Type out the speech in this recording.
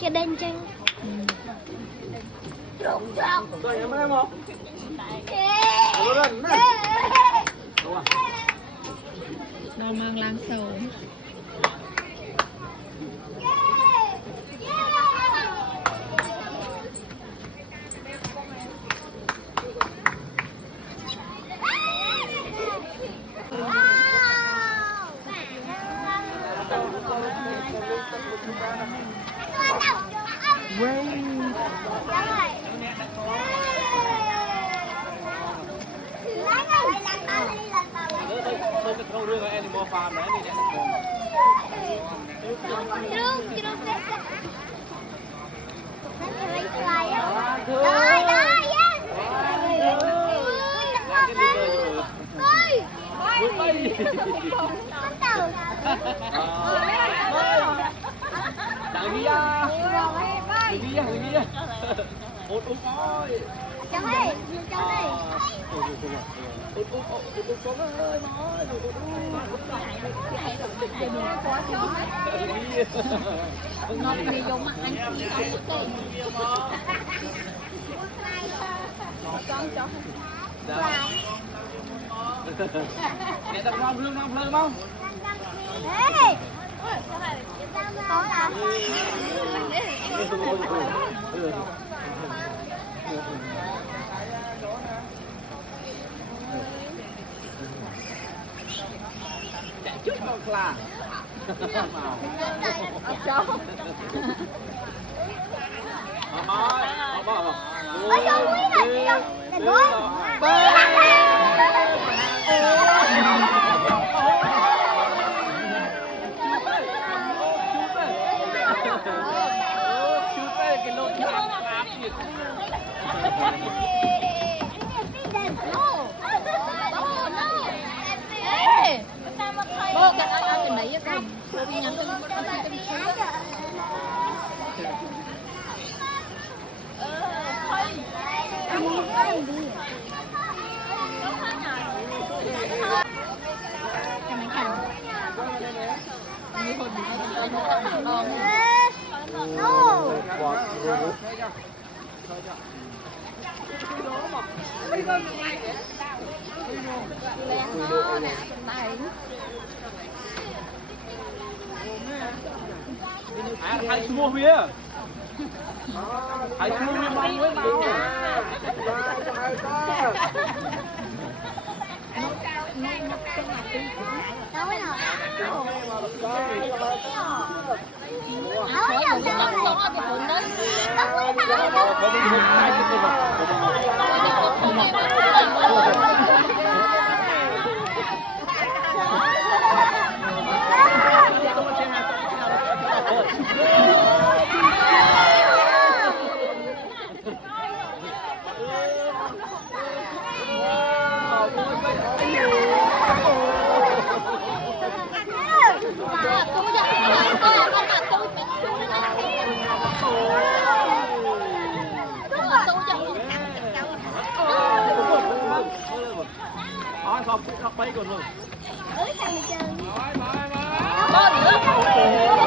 Cái đen chăng? Rồi em em không? Nó mang lang sầu. Không đưa cái animal farm đấy đi nè. Đi ra. Đi ra, đi ra. Út út ơi. Cháu ơi, cháu ơi. Út con ơi, nói. Ngon đi vô mặt anh chị không có tiền. Mẹ tập ngon lương không? Ê! Có là Chạy chút con là cháu. Ôi trời quý này, đừng có. cái lỗ áp thiệt. Bố cái ăn cái đấy á con. Bố đi nhắn cho con ăn cái gì. Hãy mua bia. Hãy mua bia bông với màu. Không, nó bay còn rồi. Ơi, thằng chơi. Bye.